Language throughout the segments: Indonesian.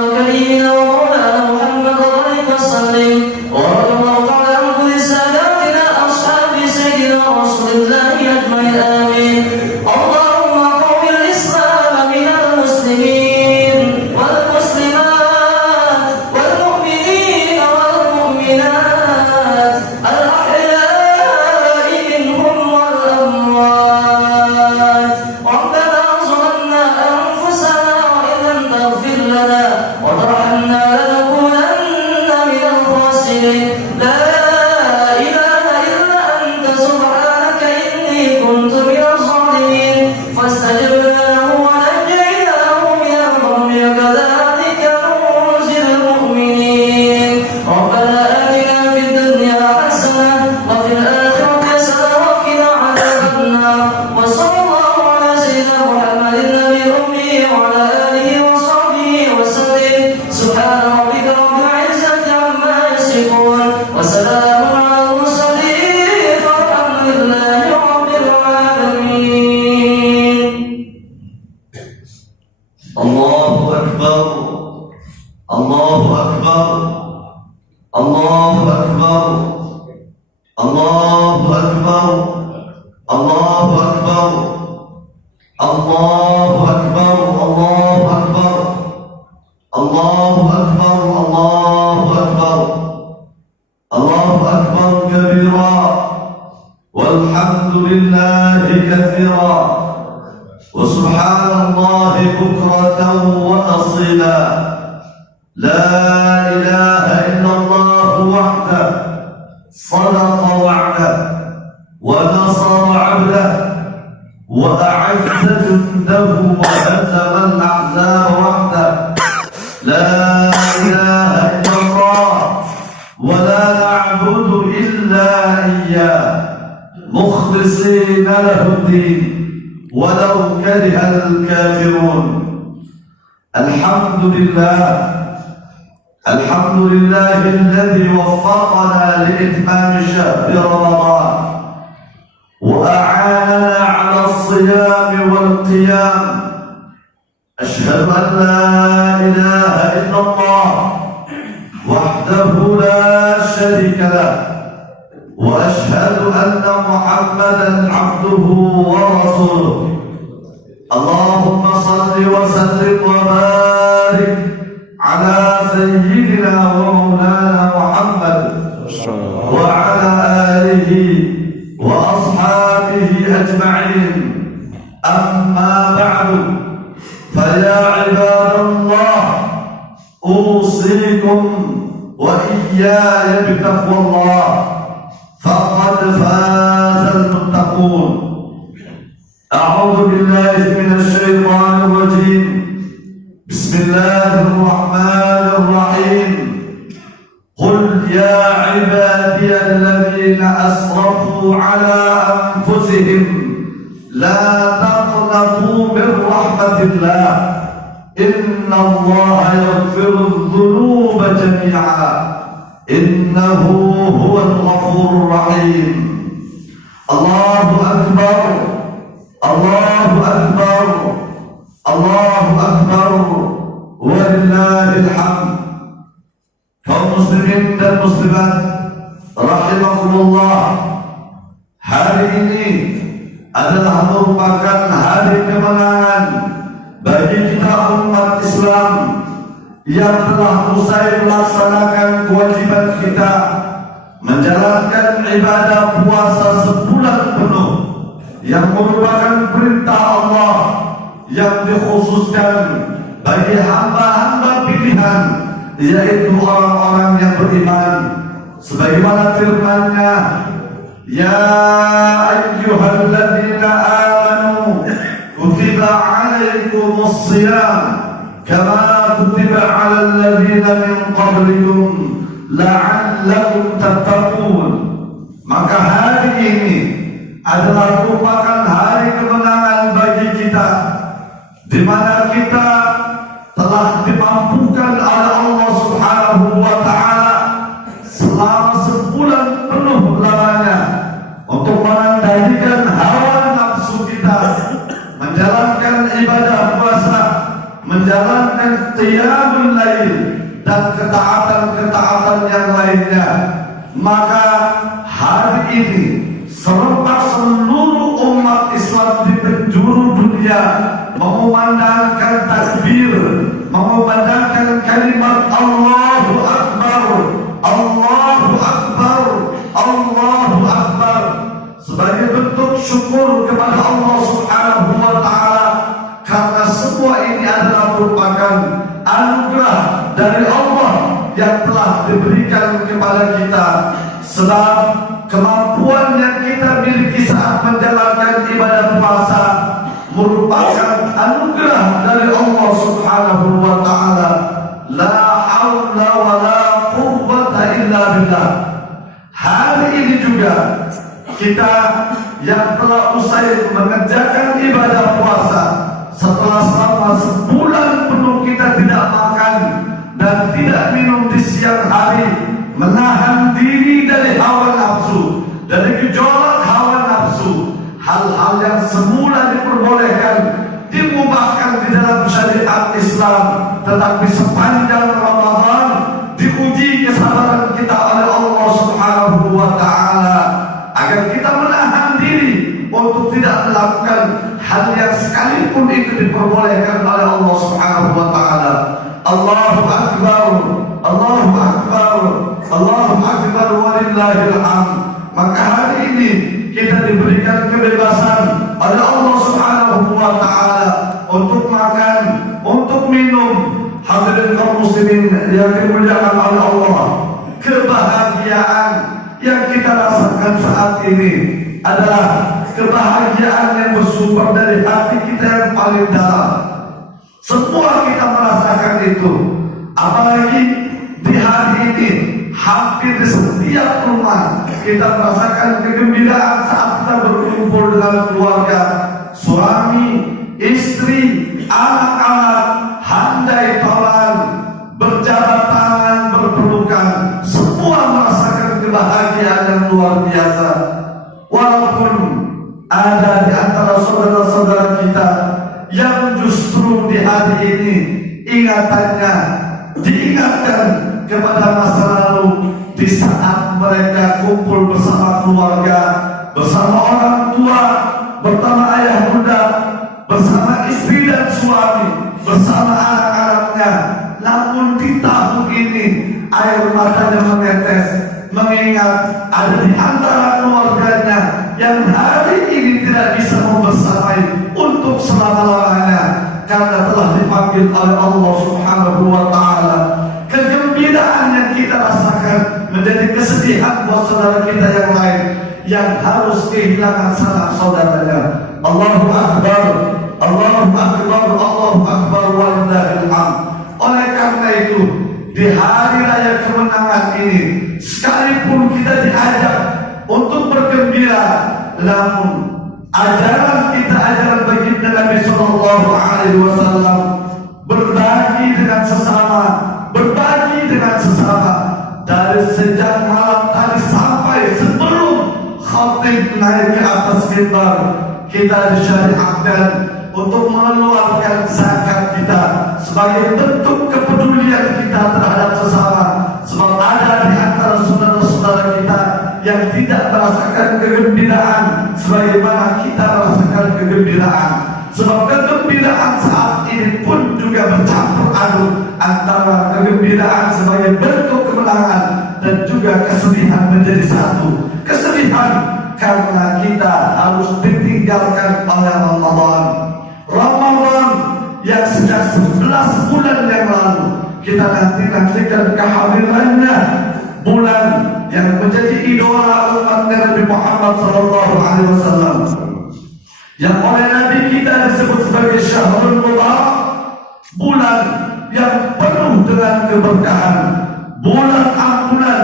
وكريمنا ومولانا محمد وبارك وسلم ورضي الله تعالى عن كل ساداتنا أصحاب سيدنا رسول الله أجمعين آمين. اللهم قوم الإسلام من المسلمين والمسلمات والمؤمنين والمؤمنات الأحياء منهم والأموات. ربنا ظلمنا أنفسنا وإن لم تغفر لنا وترحمنا لنكونن من الخاسرين. لا إله إلا أنت سبحانك إني كنت من الظالمين. فاستجبنا له ونجيناه من الغم وكذلك ننجي المؤمنين. ربنا آتنا في الدنيا حسنة وفي الآخرة حسنة وقنا عذاب النار. وصلى الله على سيدنا محمد النبي الأمي وعلى آله وصحبه وسلم. سبحان ربك رب العزة عما يصفون وسلام على المرسلين والحمد لله رب العالمين. الله أكبر الله أكبر الله أكبر الله أكبر الله أكبر الله أكبر الله أكبر الله أكبر الله أكبر الله أكبر كبيرا والحمد لله كثيرا وسبحان الله بكرة وأصيلا. لا إله إلا الله وحده صدق وعده ونصر عبده وأعز جنده وهزم الأحزاب وحده. لا إله إلا الله ولا نعبد إلا إياه مخلصين له الدين ولو كره الكافرون. الحمد لله الحمد لله الذي وفقنا لإتمام شهر رمضان وأعاننا على الصيام والقيام. أشهد أن لا إله إلا الله وحده لا شريك له وأشهد أن محمدا عبده ورسوله. اللهم صل وسلم وبارك على سيدنا ومولانا محمد وعلى آله وأصحابه أجمعين. أما بعد فيا عباد الله أوصيكم وإياي بتقوى الله فقد فاز المتقون. أعوذ بالله من الشيطان الرجيم. بسم الله الرحمن الرحيم. قل يا عبادي الذين أسرفوا على أنفسهم لا تقنطوا من رحمة الله إن الله يغفر الذنوب جميعا إنه هو الغفور الرحيم. الله أكبر الله أكبر الله أكبر ولله الحمد. kaum muslimin dan muslimat rahimakumullah, hari ini adalah merupakan hari kemenangan bagi kita umat Islam yang telah usai melaksanakan kewajiban kita menjalankan ibadah puasa sebulan penuh yang merupakan perintah Allah yang dikhususkan bagi hamba-hamba pilihan, yaitu orang-orang yang beriman, sebagaimana firman-Nya, ya ayyuhalladzina amanu kutiba alaikumus shiyam kama kutiba alal ladzina min qablikum la'allakum tattaqun. Maka hari ini adalah merupakan hari kemenangan bagi kita, di mana kita telah dimampukan oleh Allah Subhanahu wa Ta'ala selama sebulan penuh lamanya untuk mengendalikan hawa nafsu kita, menjalankan ibadah puasa, menjalankan qiyamul lail dan ketaatan-ketaatan yang lainnya. Maka hari ini serempak seluruh umat Islam di penjuru dunia mengumandangkan takbir, mengumandangkan kalimat Allahu Akbar, Allahu Akbar, Allahu Akbar, sebagai bentuk syukur kepada Allah Subhanahu wa Ta'ala, karena semua ini adalah merupakan anugerah dari Allah yang telah diberikan kepada kita. Sebab kemampuan yang kita miliki saat menjalankan ibadah puasa merupakan anugerah dari Allah Subhanahu wa Ta'ala. La haula wa la quwwata illa billah. Hari ini juga kita yang telah usai mengerjakan ibadah puasa, setelah selama sebulan penuh kita tidak makan dan tidak minum di siang hari, menahan diri dari hawa nafsu, dari gejolak hawa nafsu, hal-hal yang semula diperbolehkan, dimubahkan di dalam syariat Islam, tetapi sepanjang Ramadan diuji kesabaran kita oleh Allah Subhanahu wa Ta'ala, agar kita menahan diri untuk tidak melakukan hal yang sekalipun itu diperbolehkan oleh Allah Subhanahu wa Ta'ala. Allahu Akbar, Allahu Akbar, Allahu Akbar, walillahil hamd. Maka hari ini kita diberikan kebebasan oleh Allah Subhanahu wa Ta'ala untuk makan, untuk minum. Hadirin kaum muslimin yang dimuliakan oleh Allah, kebahagiaan yang kita rasakan saat ini adalah kebahagiaan yang bersumber dari hati kita yang paling dalam. Semua kita merasakan itu. Apalagi di hari ini, hampir di setiap rumah kita merasakan kegembiraan saat kita berkumpul dengan keluarga, suami, istri, anak-anak, handai tolan, berjabat tangan, berpelukan. Semua merasakan kebahagiaan yang luar biasa. Walaupun ada di antara saudara-saudara kita yang justru di hari ini ingatannya diingatkan kepada masa lalu, di saat mereka kumpul bersama keluarga, bersama orang tua, bersama ayah bunda, bersama istri dan suami, bersama anak-anaknya. Namun di tahun ini air matanya menetes, mengingat ada di antara keluarganya yang hari ini tidak bisa membersamai untuk selama-lamanya karena telah dipanggil oleh Allah Subhanahu wa Ta'ala. Kegembiraan yang kita rasakan menjadi kesedihan buat saudara kita yang lain yang harus kehilangan sanak saudaranya. Allahu Akbar, Allahu Akbar, Allahu Akbar, walillahil hamd. Oleh karena itu, di hari raya kemenangan ini, sekalipun kita diajak untuk bergembira, namun ajaran kita, ajaran baginda Nabi Sallallahu Alaihi Wasallam, berbagi dengan sesama, berbagi dengan sesama, dari sejak malam tadi sampai sebelum khatib naik ke atas mimbar, kita disyariatkan untuk mengeluarkan zakat kita sebagai bentuk kepedulian kita terhadap sesama. Sebab ada di antara saudara-saudara kita yang tidak merasakan kegembiraan sebagaimana kita merasakan kegembiraan. Sebab kegembiraan saat ini pun juga bercampur aduk antara kegembiraan sebagai bentuk kemenangan dan juga kesedihan menjadi satu. Kesedihan karena kita harus ditinggalkan oleh Ramadan. Ramadan yang sejak 11 bulan yang lalu kita nantikan kehadirannya, bulan yang menjadi idola umat Nabi Muhammad sallallahu alaihi wasallam, yang oleh Nabi kita disebut sebagai Syahrul Mubarak, bulan yang penuh dengan keberkahan, bulan ampunan,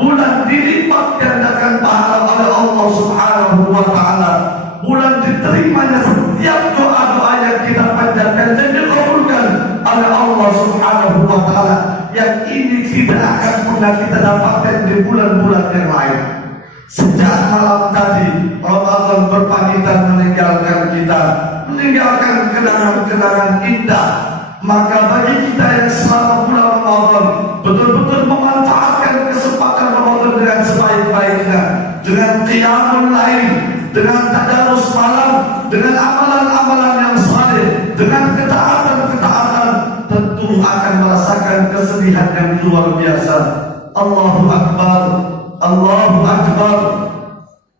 bulan dilipat gandakan pahala oleh Allah Subhanahu wa Ta'ala, bulan diterimanya setiap doa-doa yang kita panjatkan dan dikabulkan oleh Allah Subhanahu wa Ta'ala, yang ini tidak akan pernah kita dapatkan di bulan-bulan yang lain. Sejak malam tadi Ramadan berpamitan meninggalkan kita, meninggalkan kenangan-kenangan indah. Maka bagi kita yang selama bulan Ramadan kesedihan yang luar biasa. Allahu Akbar, Allahu Akbar,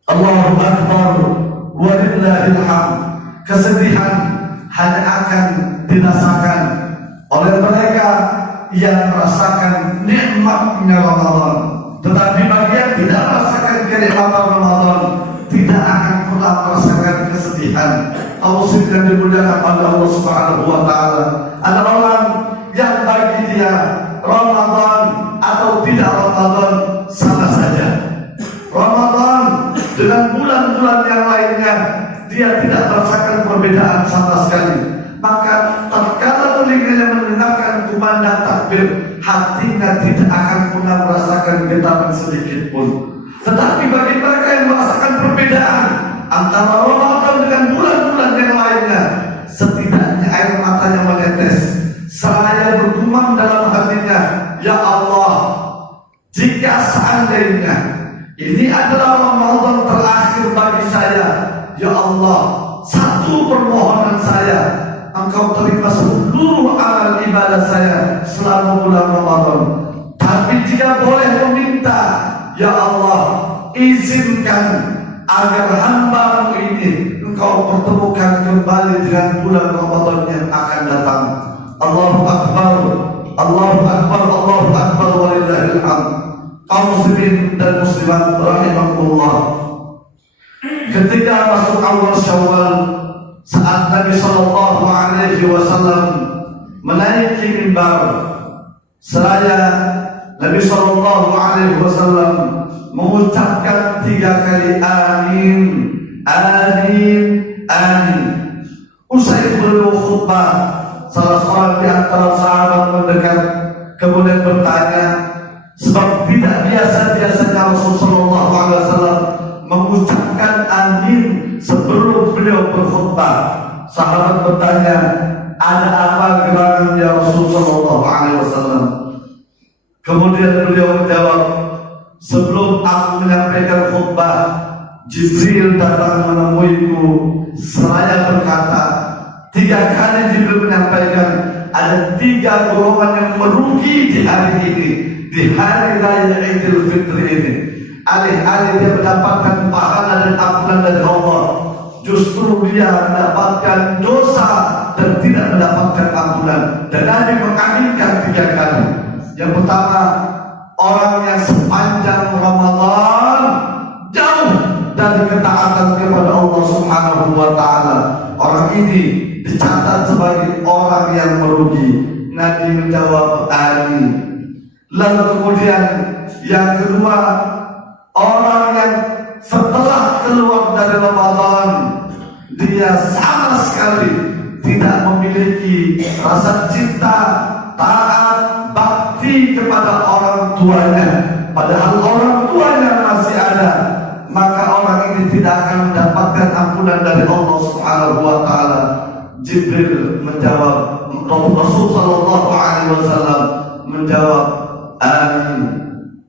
Allahu Akbar, walillahil hamd. Kesedihan hanya akan dirasakan oleh mereka yang merasakan nikmatnya Ramadan. Tetapi bagi yang tidak merasakan kenikmatan Ramadan, tidak akan pernah merasakan kesedihan. Muslim yang dimuliakan oleh Allah Subhanahu wa Ta'ala, ada orang yang bagi dia Ramadan atau tidak Ramadan sama saja. Ramadan dengan bulan-bulan yang lainnya dia tidak merasakan perbedaan sama sekali. Maka tatkala telinganya mendengarkan kumandang takbir, hatinya tidak akan pernah merasakan getaran sedikit pun. Tetapi bagi mereka yang merasakan perbedaan antara Ramadan dengan bulan-bulan yang lainnya, setidaknya air matanya menetes. Saya bergumam dalam hatinya, ya Allah, jika seandainya ini adalah Ramadan terakhir bagi saya, ya Allah, satu permohonan saya, Engkau terima seluruh amal ibadah saya selama bulan Ramadan. Tapi jika boleh meminta, ya Allah, izinkan agar hamba-Mu ini Engkau pertemukan kembali dengan bulan Ramadan yang akan datang. Allahu Akbar, Allahu Akbar, Allahu Akbar, walillahil hamd. Kaum muslimin dan muslimat rahimakumullah, ketika masuk awal Syawal, saat Nabi Sallallahu Alaihi Wasallam menaiki mimbar, seraya Nabi Sallallahu Alaihi Wasallam mengucapkan 3 kali amin, amin, amin. Usai beliau khutbah, salah seorang di antara sahabat mendekat kemudian bertanya, sebab tidak biasa-biasanya Rasulullah Sallallahu Alaihi Wasallam mengucapkan amin sebelum beliau berkhutbah. Sahabat bertanya, ada apa gerangan ya Rasulullah Sallallahu Alaihi Wasallam? Kemudian beliau menjawab, sebelum aku menyampaikan khutbah, Jibril datang menemuiku seraya berkata, 3 kali Jibril menyampaikan ada 3 golongan yang merugi di hari ini, di hari raya Idul Fitri ini. Alih-alih dia mendapatkan pahala dan ampunan dari Allah, justru dia mendapatkan dosa dan tidak mendapatkan ampunan. Dan Nabi mengaminkan 3 kali. Yang pertama, orang yang sepanjang Ramadan jauh dari ketaatan kepada Allah Subhanahu wa Ta'ala, orang ini dicatat sebagai orang yang merugi. Nabi menjawab amin. Lalu kemudian yang kedua, orang yang setelah keluar dari Ramadan dia sama sekali tidak memiliki rasa cinta, taat, bakti kepada orang tuanya, padahal orang tuanya masih ada, maka orang ini tidak akan mendapatkan ampunan dari Allah Subhanahu wa Ta'ala. Jibril menjawab, Rasul Sallallahu Alaihi Wasallam menjawab amin.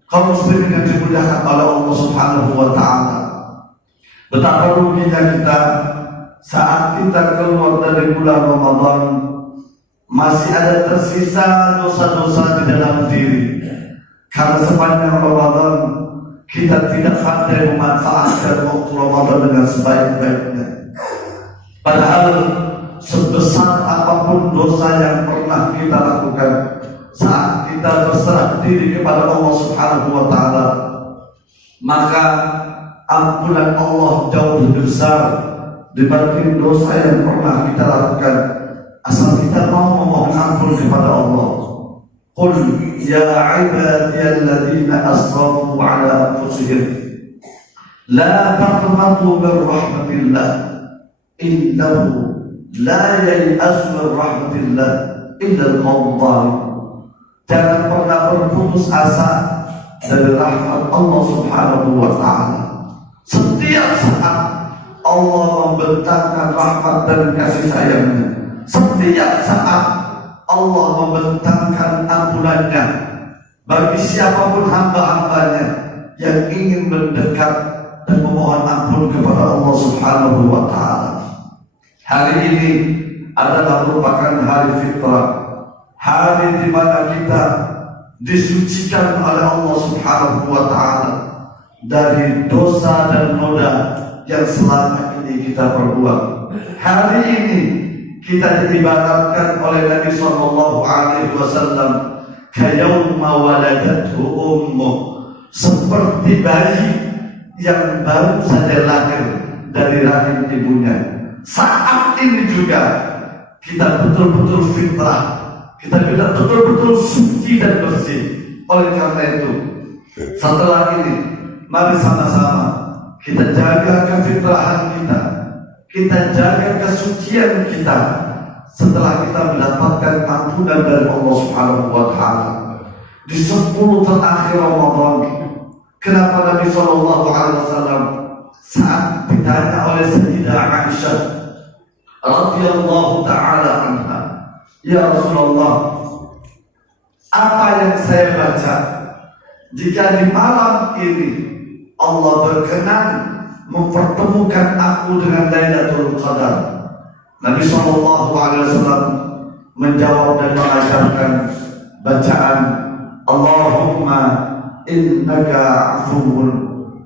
Kaum muslimin yang dimuliakan oleh Allah Subhanahu wa Ta'ala, betapa ruginya kita saat kita keluar dari bulan Ramadan masih ada tersisa dosa-dosa di dalam diri, karena sepanjang Ramadan kita tidak pandai memanfaatkan waktu Ramadan dengan sebaik-baiknya. Padahal sebesar apapun dosa yang pernah kita lakukan, saat kita berserah diri kepada Allah Subhanahu wa Ta'ala, maka ampunan Allah jauh lebih besar dibanding dosa yang pernah kita lakukan, asal kita mau memohon ampun kepada Allah. Qul ya ibadiyalladzina asrafu ala anfusihim la taqnatu min rahmatillah innahu la yai'asu min rahmatillah illa al-qawmul zalimun. Jangan pernah berputus asa dari rahmat Allah Subhanahu wa Ta'ala. Setiap saat Allah membentangkan rahmat dan kasih sayangnya. Setiap saat Allah membentangkan ampunannya bagi siapapun hamba-hambanya yang ingin mendekat dan memohon ampun kepada Allah Subhanahu wa Ta'ala. Hari ini adalah merupakan hari fitrah, hari di mana kita disucikan oleh Allah Subhanahu wa Ta'ala dari dosa dan noda yang selama ini kita perbuat. Hari ini kita diibaratkan oleh Nabi Sallallahu Alaihi Wasallam kayawma waladathu ummuh, seperti bayi yang baru saja lahir dari rahim ibunya. Saat ini juga kita betul-betul fitrah, kita betul-betul suci dan bersih. Oleh karena itu, setelah ini mari sama-sama kita jaga kefitrahan kita jaga kesucian kita setelah kita mendapatkan ampunan dari Allah Subhanahu wa Ta'ala di 10 terakhir Ramadan. Kenapa Nabi Sallallahu Alaihi Wasallam saat ditanya oleh Sayyidah Aisyah radhiyallahu ta'ala anha, ya Rasulullah, apa yang saya baca jika di malam ini Allah berkenan mempertemukan aku dengan Lailatul Qadar? Nabi Sallallahu Alaihi Wasallam menjawab dan mengajarkan bacaan Allahumma innaka afuwun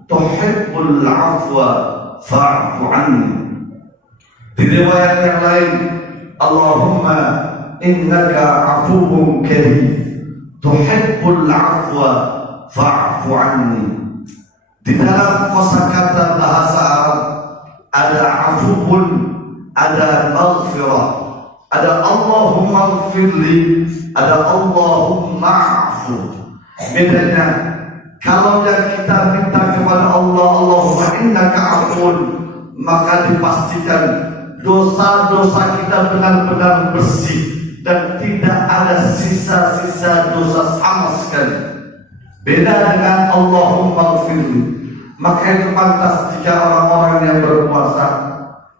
tuhibbul afwa fa'fu anni. Di riwayat yang lain, Allahumma innaka afuwun karim tuhibbul afwa fa'fu anni. Di dalam kosakata bahasa Arab ada afuwun, ada maghfirah, ada Allahumma gfirli, ada Allahumma afu. Bedanya, kalau yang kita minta kepada Allah, Allahumma innaka afuwun, maka dipastikan dosa-dosa kita benar-benar bersih dan tidak ada sisa-sisa dosa sama sekali. Beda dengan Allahumma gfirli. Maka itu pantas jika orang-orang yang berpuasa,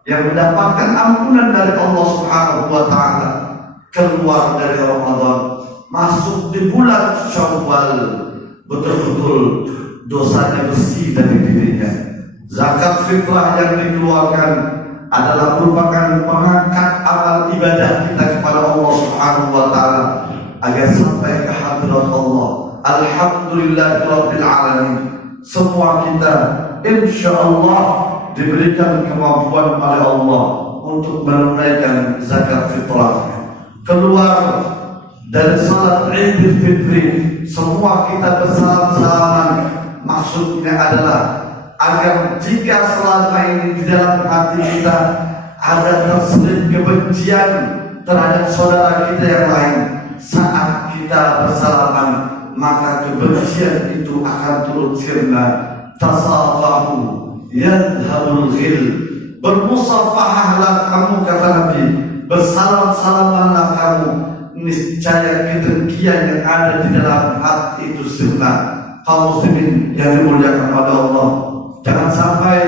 yang mendapatkan ampunan dari Allah Subhanahu wa Ta'ala, keluar dari Ramadan, masuk di bulan Syawal, betul-betul dosanya bersih dari dirinya. Zakat fitrah yang dikeluarkan adalah merupakan pengangkat amal ibadah kita kepada Allah Subhanahu wa Ta'ala agar sampai ke hadirat Allah. Alhamdulillahirabbil alamin. Semua kita insyaallah diberikan kemampuan oleh Allah untuk menunaikan zakat fitrah. Keluar dari salat Idul Fitri, semua kita bersalam-salaman. Maksudnya adalah agar jika selama ini di dalam hati kita ada terselip kebencian terhadap saudara kita yang lain, saat kita bersalaman maka kebencian itu akan turun sirna. Tasafahu yadhabul ghil, bermusafahahlah kamu, kata Nabi, bersalam-salamanlah kamu, niscaya kedengkian yang ada di dalam hati itu sirna. Kaum muslimin yang dimuliakan oleh Allah, jangan sampai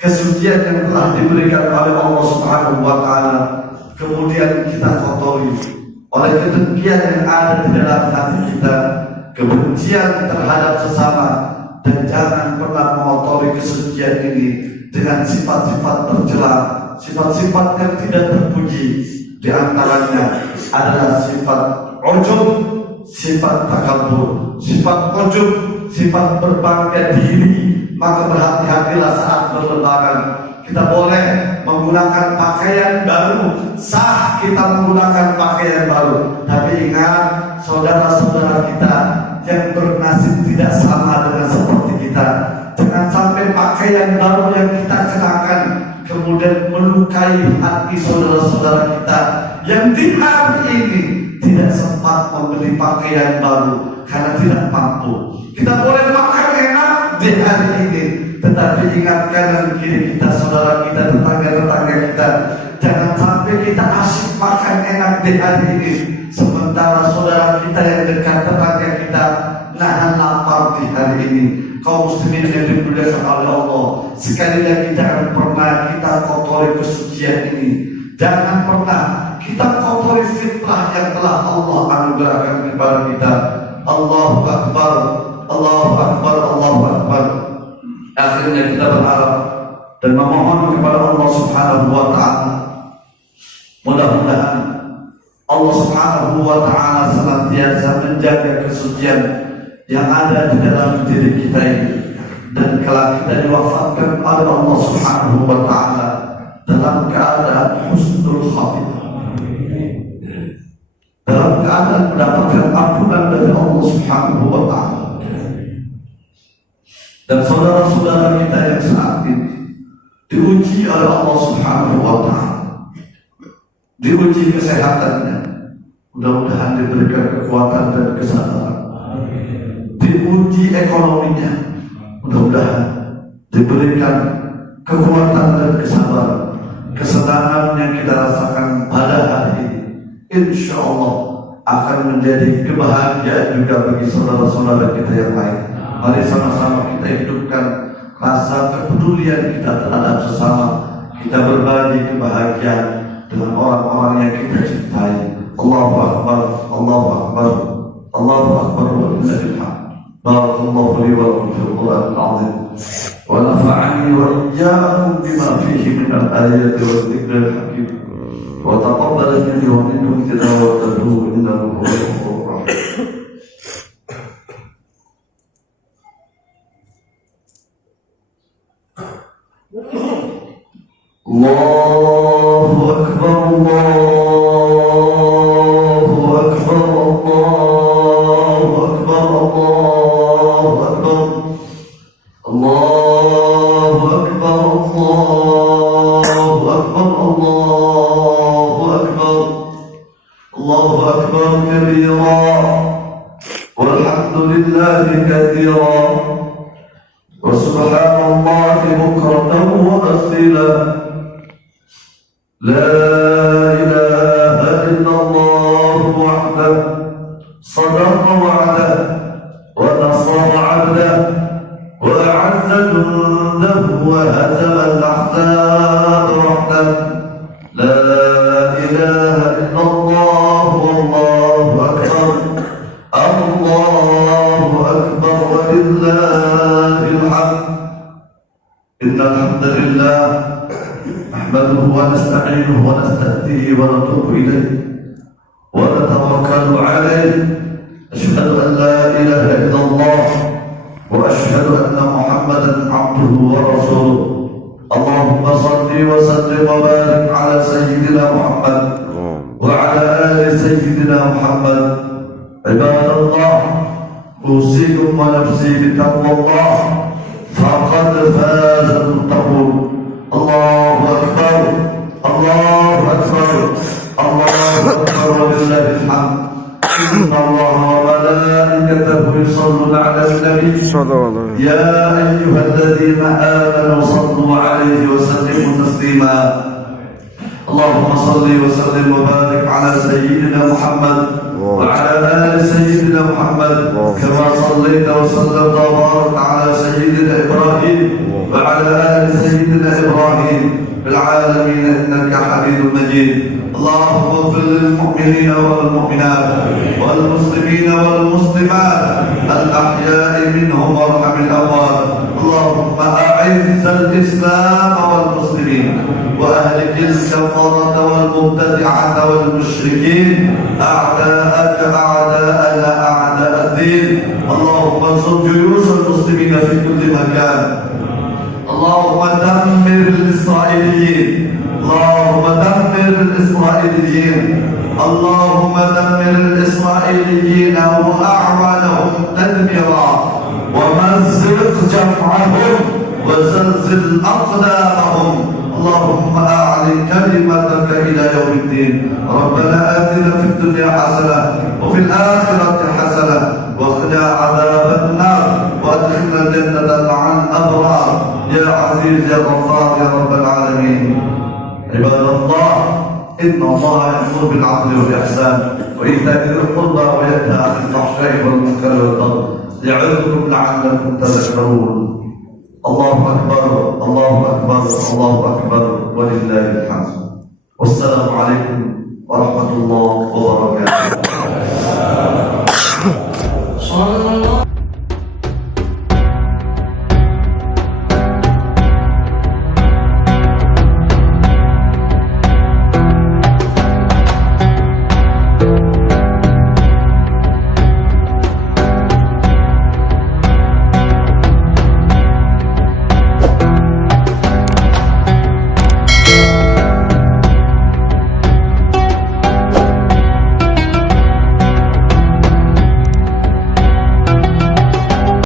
kesucian yang telah diberikan oleh Allah Subhanahu wa Ta'ala kemudian kita kotori oleh kedengkian yang ada di dalam hati kita, kebencian terhadap sesama. Dan jangan pernah mengotori kesucian ini dengan sifat-sifat tercela, sifat-sifat yang tidak terpuji. Di antaranya adalah sifat ujub, sifat takabur, sifat ujub, sifat berbangga diri. Maka berhati-hatilah saat berlebaran. Kita boleh menggunakan pakaian baru, sah kita menggunakan pakaian baru. Tapi ingat, saudara-saudara kita yang bernasib tidak sama dengan seperti kita, jangan sampai pakaian baru yang kita kenakan kemudian melukai hati saudara-saudara kita yang di hari ini tidak sempat membeli pakaian baru karena tidak mampu. Kita boleh makan enak di hari ini, tetapi ingat kanan kiri kita, saudara kita, tetangga-tetangga kita. Jangan sampai kita asyik makan enak di hari ini, sementara saudara kita yang dekat, tetangga kita, nahan lapar di hari ini. Kaum muslimin yang dimuliakan oleh Allah, sekali lagi jangan pernah kita kotori kesucian ini. Jangan pernah kita kotori fitrah yang telah Allah anugerahkan kepada kita. Allahu Akbar, Allahu Akbar, Allahu Akbar. Akhirnya kita berharap dan memohon kepada Allah Subhanahu wa Ta'ala, mudah-mudahan Allah Subhanahu wa Ta'ala senantiasa menjaga kesucian yang ada di dalam diri kita ini, dan kelak kita diwafatkan oleh Allah Subhanahu wa Ta'ala dalam keadaan husnul khatimah, dalam keadaan mendapatkan ampunan dari Allah Subhanahu wa Ta'ala. Dan saudara-saudara kita yang saat ini diuji oleh Allah Subhanahu wa Ta'ala, diuji kesehatannya, mudah-mudahan diberikan kekuatan dan kesabaran. Diuji ekonominya, mudah-mudahan diberikan kekuatan dan kesabaran. Kesenangan yang kita rasakan pada hari ini, insya Allah akan menjadi kebahagiaan juga bagi saudara-saudara kita yang lain. Mari sama-sama kita hidupkan rasa kepedulian kita terhadap sesama. Kita berbagi kebahagiaan dengan orang-orang yang kita cintai. Allahu Akbar, Allahu Akbar, Allahu Akbar walillahil hamd. Barakallahu li wa lakum fil Qur'anil 'azim wa nafa'ani wa iyyakum bima fihi min al-ayati wa dhikril hakim wa taqabbal minni wa minkum tilawatahu innahu huwal ghafurur rahim. Allahu Akbar, Allahu Akbar, Allahu Akbar, Allahu Akbar, Allahu Akbar, Allahu Akbar, Allahu Akbar, Allahu Akbar kabira walhamdulillahi katsira wa subhanallahi bukratan wa asila. لا إله إلا الله وحده صدق وعده ونصر عبده وأعز جنده وهزم الأحزاب وحده. لا إله إلا الله والله أكبر، الله أكبر ولله الحمد. إن الحمد لله نحمده ونستعينه ونستهديه ونتوب إليه ونتوكل عليه. أشهد أن لا إله إلا الله وأشهد أن محمدا عبده ورسوله. اللهم صل وسلم وبارك على سيدنا محمد وعلى آل سيدنا محمد. عباد الله، أوصيكم ونفسي بتقوى الله، فقد فاز المتقون. الله أكبر، الله أكبر، الله أكبر ولله الحمد. إن الله وملائكته يصلون على النبي يا أيها الذين آمنوا صلوا عليه وسلموا تسليما. اللهم صل وسلم وبارك على سيدنا محمد وعلى آل سيدنا محمد كما صليت وسلمت وبارك على سيدنا إبراهيم وعلى آل سيدنا إبراهيم في العالمين إنك حميد مجيد. اللهم اغفر للمؤمنين والمؤمنات والمسلمين والمسلمات الأحياء منهم وارحم الأموات. اللهم أعز الإسلام والمسلمين وأهلك الكفرة والمبتدعة والمشركين أعداءك أعداءنا أعداء الدين. اللهم انصر جيوش المسلمين في كل مكان. اللهم دمر الإسرائيليين، اللهم دمر الإسرائيليين، اللهم دمر الإسرائيليين وأعوانهم تدميرا ومزق جمعهم وزلزل أقدامهم. اللهم أعل كلمتك إلى يوم الدين. ربنا آتنا في الدنيا حسنة وفي الآخرة حسنة وقنا عذاب النار وادخلنا الجنة مع الأبرار يا عزيز يا غفار يا رب العالمين. عباد الله، إن الله يأمر بالعدل والإحسان وإيتاء ذي القربى وينهى عن الفحشاء والمنكر والبغي يعظكم لعلكم تذكرون. الله أكبر، الله أكبر، الله أكبر ولله الحمد. والسلام عليكم ورحمة الله وبركاته.